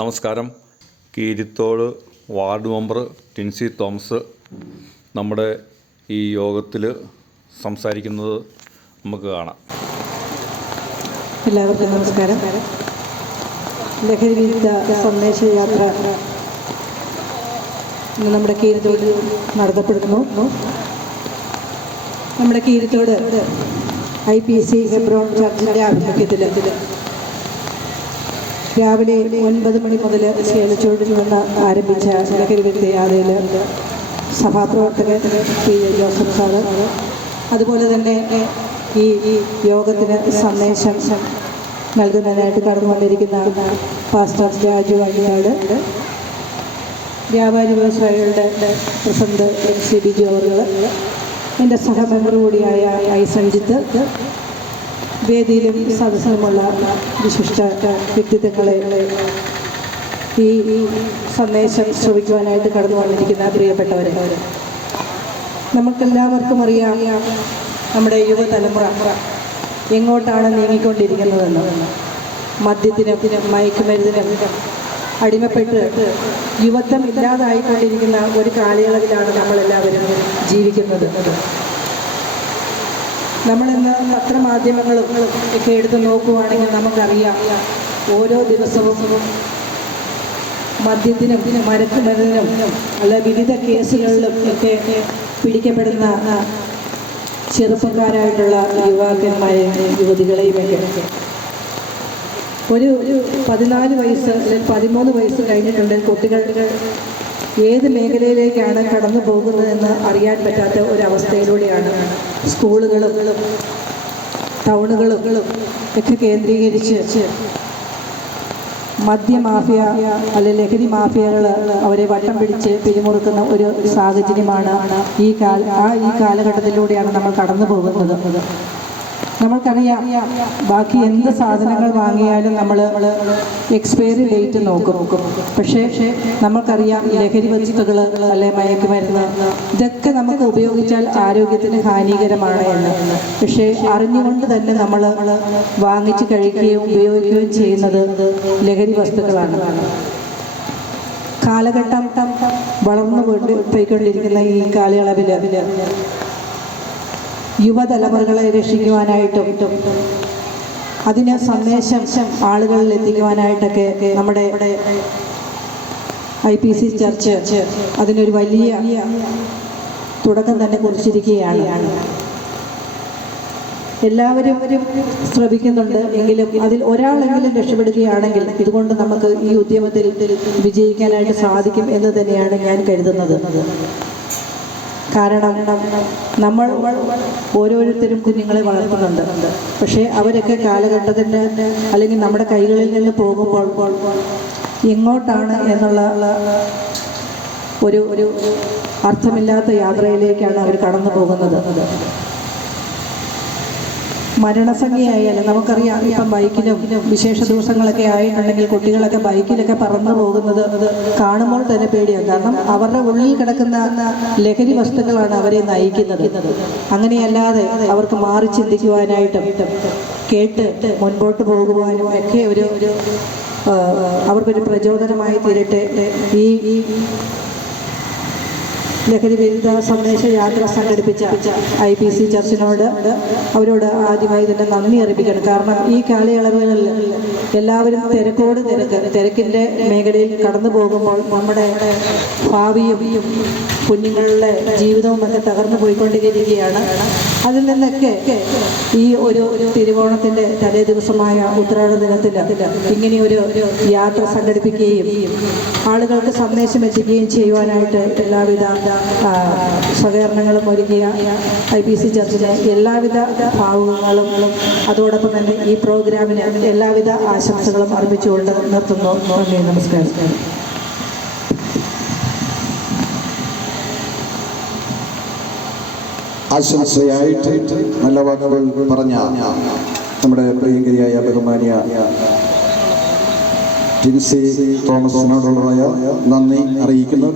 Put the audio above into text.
നമസ്കാരം. Keerithode ward member Tincy Thomas നമ്മുടെ ഈ യോഗത്തിൽ സംസാരിക്കുന്നത് നമുക്ക് കാണാം. എല്ലാവർക്കും നമസ്കാരം. ലഹരി സന്ദേശ യാത്ര നമ്മുടെ കീരിത്തോട് നടത്തപ്പെടുന്നു. നമ്മുടെ Keerithode I P C Hebron ചർച്ചിന്റെ ആഭിമുഖ്യത്തിൽ രാവിലെ ഒൻപത് മണി മുതൽ ശേലച്ചോടിൽ നിന്ന് ആരംഭിച്ച ലഹരി യാത്രയിൽ സഭാപ്രവർത്തകൻ പി. എ. ജോസഫ് സാറ് അതുപോലെ തന്നെ ഈ യോഗത്തിന് സന്ദേശം നൽകുന്നതിനായിട്ട് കടന്നു വന്നിരിക്കുന്ന പാസ്റ്റർ രാജു വള്ളിയാട് വ്യാപാരി വ്യവസായികളുടെ പ്രസിഡന്റ് എം. സി. ബി ജോറുകൾ എന്റെ സഹമെമ്പർ കൂടിയായ ഐ. സഞ്ജിത്ത് വേദിയിലും സദസ്സിലുമുള്ള വിശിഷ്ട വ്യക്തിത്വങ്ങളെ ഈ സന്ദേശം ശ്രവിക്കുവാനായിട്ട് കടന്നു വന്നിരിക്കുന്ന പ്രിയപ്പെട്ടവരെ. നമുക്കെല്ലാവർക്കും അറിയാം നമ്മുടെ യുവതലമുറ എങ്ങോട്ടാണ് നീങ്ങിക്കൊണ്ടിരിക്കുന്നതെന്ന്. മദ്യത്തിനും മയക്കുമരുന്നിനും അടിമപ്പെട്ട് യുവത്വം ഇല്ലാതായിക്കൊണ്ടിരിക്കുന്ന ഒരു കാലയളവിലാണ് നമ്മളെല്ലാവരും ജീവിക്കുന്നത്. നമ്മളിന്ന് പത്രമാധ്യമങ്ങളും ഒക്കെ എടുത്ത് നോക്കുവാണെങ്കിൽ നമുക്കറിയാം ഓരോ ദിവസവും മദ്യത്തിനും മരക്കുമരുന്നിനും അല്ല വിവിധ കേസുകളിലും ഒക്കെ പിടിക്കപ്പെടുന്ന ചെറുപ്പക്കാരായിട്ടുള്ള യുവാക്കന്മാരെ യുവതികളെയും ഒക്കെ ഒരു പതിനാല് വയസ്സ് അല്ലെങ്കിൽ പതിമൂന്ന് വയസ്സ് കഴിഞ്ഞിട്ടുണ്ടെങ്കിൽ കുട്ടികൾ ഏത് മേഖലയിലേക്കാണ് കടന്നു പോകുന്നതെന്ന് അറിയാൻ പറ്റാത്ത ഒരവസ്ഥയിലൂടെയാണ് സ്കൂളുകളും ടൗണുകളും ഒക്കെ കേന്ദ്രീകരിച്ച് മദ്യമാഫിയ അല്ലെ ലഹരി മാഫിയകൾ അവരെ വട്ടം പിടിച്ച് പിരിമുറുക്കുന്ന ഒരു സാഹചര്യമാണ് ഈ കാല ആ ഈ കാലഘട്ടത്തിലൂടെയാണ് നമ്മൾ കടന്നു പോകുന്നത്. നമ്മൾക്കറിയാം ബാക്കി എന്ത് സാധനങ്ങൾ വാങ്ങിയാലും നമ്മൾ എക്സ്പയറി ഡേറ്റ് നോക്കും. പക്ഷേ നമുക്കറിയാം ലഹരി വസ്തുക്കൾ അല്ലെ മയക്കുമരുന്ന് ഇതൊക്കെ നമുക്ക് ഉപയോഗിച്ചാൽ ആരോഗ്യത്തിന് ഹാനികരമാണ് എന്ന്. പക്ഷേ അറിഞ്ഞുകൊണ്ട് തന്നെ നമ്മൾ വാങ്ങിച്ച് കഴിക്കുകയും ഉപയോഗിക്കുകയും ചെയ്യുന്നത് ലഹരി വസ്തുക്കളാണ്. കാലഘട്ടം വളർന്നു കൊണ്ട് പോയിക്കൊണ്ടിരിക്കുന്ന ഈ കാലയളവിൽ യുവതലമുറകളെ രക്ഷിക്കുവാനായിട്ടും അതിന് സന്ദേശം ആളുകളിൽ എത്തിക്കുവാനായിട്ടൊക്കെ നമ്മുടെ ഐ പി സി ചർച്ച് അതിനൊരു വലിയ തുടക്കം തന്നെ കുറിച്ചിരിക്കുകയാണ്. എല്ലാവരും ശ്രമിക്കുന്നുണ്ട് എങ്കിലും അതിൽ ഒരാളെങ്കിലും രക്ഷപ്പെടുകയാണെങ്കിൽ ഇതുകൊണ്ട് നമുക്ക് ഈ ഉദ്യമത്തിൽ വിജയിക്കാനായിട്ട് സാധിക്കും എന്ന് തന്നെയാണ് ഞാൻ കരുതുന്നത്. കാരണം നമ്മൾ ഓരോരുത്തരും കുഞ്ഞുങ്ങളെ വളർത്തുന്നുണ്ട്. പക്ഷേ അവരൊക്കെ കാലഘട്ടത്തിന്റെ അല്ലെങ്കിൽ നമ്മുടെ കൈകളിൽ നിന്ന് പോകുമ്പോൾ എങ്ങോട്ടാണ് എന്നുള്ള ഒരു ഒരു അർത്ഥമില്ലാത്ത യാത്രയിലേക്കാണ് അവർ കടന്നു പോകുന്നത്. മരണസംഖ്യയായാലും നമുക്കറിയാം ഇപ്പം ബൈക്കിലും വിശേഷ ദിവസങ്ങളൊക്കെ ആയിട്ടുണ്ടെങ്കിൽ കുട്ടികളൊക്കെ ബൈക്കിലൊക്കെ പറന്നു പോകുന്നത് കാണുമ്പോൾ തന്നെ പേടിയാണ് കാരണം അവരുടെ ഉള്ളിൽ കിടക്കുന്ന ലഹരി വസ്തുക്കളാണ് അവരെ നയിക്കുന്നത്. അങ്ങനെയല്ലാതെ അവർക്ക് മാറി ചിന്തിക്കുവാനായിട്ടും കേട്ട് മുൻപോട്ട് പോകുവാനും ഒക്കെ ഒരു അവർക്കൊരു പ്രചോദനമായി തീരട്ടെ. ഈ ലഹരി വിരുദ്ധ സന്ദേശ യാത്ര സംഘടിപ്പിച്ച ഐ പി സി ചർച്ചിനോട് അവരോട് ആദ്യമായി തന്നെ നന്ദി അറിയിക്കണം കാരണം ഈ കാലയളവുകളിൽ എല്ലാവരും തിരക്കോട് തിരക്ക് തിരക്കിന്റെ മേഖലയിൽ കടന്നു പോകുമ്പോൾ നമ്മുടെ ഭാവിയും കുഞ്ഞുങ്ങളുടെ ജീവിതവും ഒക്കെ തകർന്നു പോയിക്കൊണ്ടിരിക്കുകയാണ്. അതിൽ നിന്നൊക്കെ ഈ ഒരു തിരുവോണത്തിന്റെ തലേ ദിവസമായ ഉത്രാട ദിനത്തിൽ ഇങ്ങനെ ഒരു യാത്ര സംഘടിപ്പിക്കുകയും ആളുകൾക്ക് സന്ദേശം എത്തിക്കുകയും ചെയ്യുവാനായിട്ട് എല്ലാവിധ സഹകരണങ്ങളും ഒരുക്കിയ ഐ പി സി ചർച്ചിലെ എല്ലാവിധ ഭാവങ്ങളും അതോടൊപ്പം തന്നെ ഈ പ്രോഗ്രാമിന് എല്ലാവിധ ആശംസകളും അർപ്പിച്ചുകൊണ്ട് നിർത്തുന്നു. നന്ദി നമസ്കാരം. ആശംസയായിട്ട് നല്ല വാക്കുകൾ പറഞ്ഞ നമ്മുടെ പ്രിയങ്കരിയായ ബഹുമാനിയ ടിൻസി തോമസിനോടുള്ളതായ നന്ദി അറിയിക്കുന്നു.